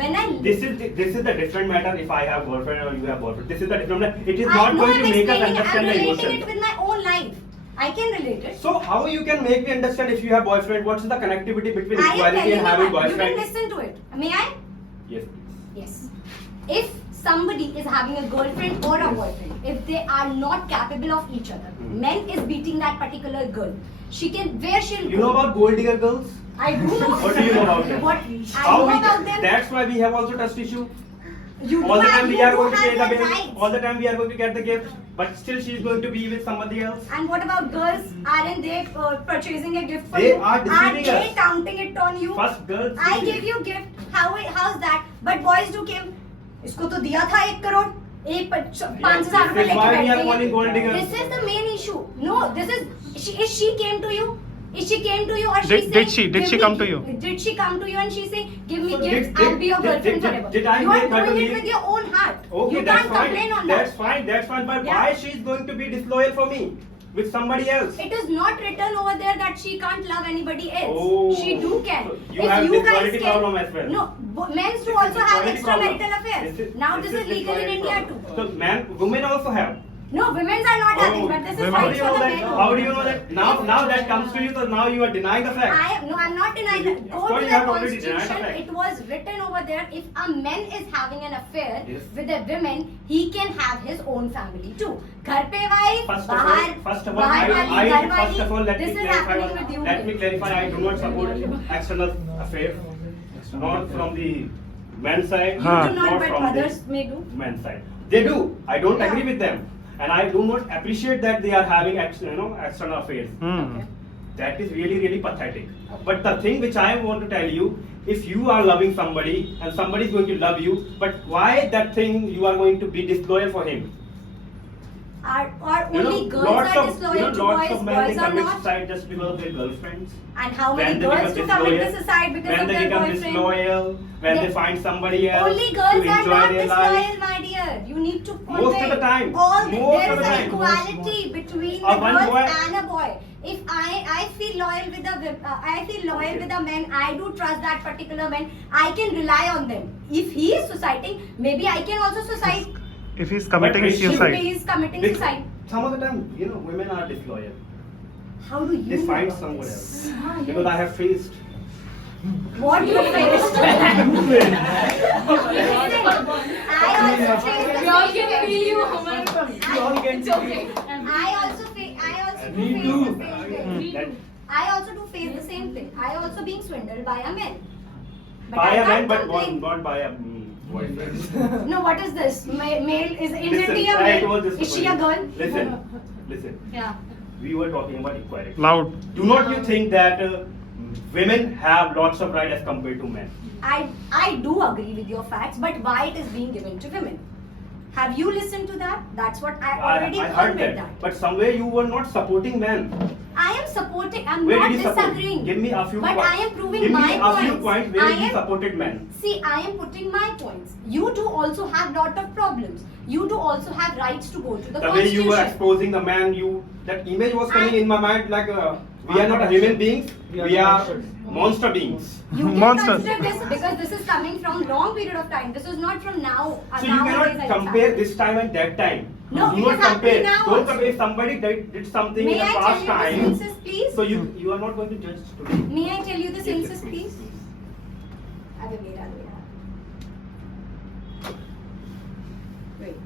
when I This is the different matter. If I have girlfriend or you have boyfriend, this is the different matter. It is not I'm going to make us explaining it. understand I'm the relating emotion. it with my own life. I can relate it. So how you can make me understand if you have boyfriend? What's the connectivity between I am equality telling and you having one. You can boyfriend? listen to it. May I? Yes, please. Yes. If somebody is having a girlfriend or a boyfriend, if they are not capable of each other, man is beating that particular girl. She can, where she'll You go. know about gold digger girls? I do know. What do you know about them? What I How know we about them. That's why we have also trust issue. You do All the have, time we you are do going to have pay the your bill. rights. All the time we are going to get the gift. But still she is going to be with somebody else. And what about girls? Aren't they purchasing a gift for They you? are deceiving they us. counting it on you? First girls. I give you gift. How's that? But boys do give. इसको तो दिया था 1 करोड़. 5,000 रुपए This is why we are लेके calling gold बैठ diggers. गए. This is the main issue. No, this is. She came to you. If she came to you or Did she come to you? Did she come to you and she say, give me So gifts, did- I'll be your did- girlfriend did- forever. did I You are make her to doing it leave? with your own heart. Okay, You that's can't fine. complain on That's that. fine. That's fine. But Yeah. why she is going to be disloyal for me with somebody else? It is not written over there that she can't love anybody else. Oh. She do can. So you have this quality problem as well. No, men's do This is also the have quality problem. extramarital affairs. Now this is the legal in quality India problem. too. So women also have. No, women's are not having, Oh, but this is How do right you for know the that? men. How do you know that? Now that comes to you, so now you are denying the fact. I'm not denying that. Of Go course to you the have already denied the constitution. fact. It was written over there. If a man is having an affair Yes. with a woman, he can have his own family too. घर पे wife, First of बाहर all, बाहर let this me is clarify. happening with you. Let me clarify. I do not support external affair, not from the men's side, You do not, but from others the may do. men's side. They do. I don't Yeah. agree with them, and I do not appreciate that they are having external affairs. Hmm. That is really, really pathetic. But the thing which I want to tell you, if you are loving somebody and somebody is going to love you, but why that thing you are going to be disloyal for him? Are only girls are disloyal to lots boys, of men they boys are commit not. suicide just because of their girlfriends. And how many When they girls become do commit disloyal, suicide because when of they their become boyfriend? disloyal, when they They- find somebody else Only to girls are enjoy not their disloyal, life. my dear. You need to Most of the time. All Most there of is the an time. equality between the One girls boy- and a boy. If I feel loyal with a man, I do trust that particular man. I can rely on them. If he is suiciding, maybe I can also suicide. If he's committing But If suicide. he is committing This- suicide, Some of the time, women are disloyal. how do you They know find about someone this? else. Because I have faced. What you faced? I also faced the We all same can thing. feel you, Aman. We all can It's okay. I also do Me face the too. same thing. Me That- too. I also do face the same thing. I also being swindled by a man. By I a man, can't but complain. not by a boyfriend. No, what is this? Male is Listen, Infinity a I told male? this Is she a before. girl? Listen. Yeah. We were talking about equality. Loud. Do not you think that women have lots of right as compared to men? I do agree with your facts, but why it is being given to women? Have you listened to that? That's what I already I heard heard with that. that. But somewhere you were not supporting men. I am supporting. I'm Where not did you support? disagreeing. Give me a few But points. I am proving Give my me a few points. points where I you am- supported men. See, I am putting my points. You do also have lot of problems. You do also have rights to go to the The way you were constitution. exposing the man, that image was coming I- in my mind like we are not a human beings, we are monster beings. You can Monsters. consider this because this is coming from long period of time. This is not from now. So you nowadays cannot I compare decide. this time and that time. No, Do it not is happening compare. now Don't also. compare. If somebody did something May in the I tell past you the time, census, please? so you are not going to judge today. May I tell you the Yes, yes, census, please? I will wait. Wait.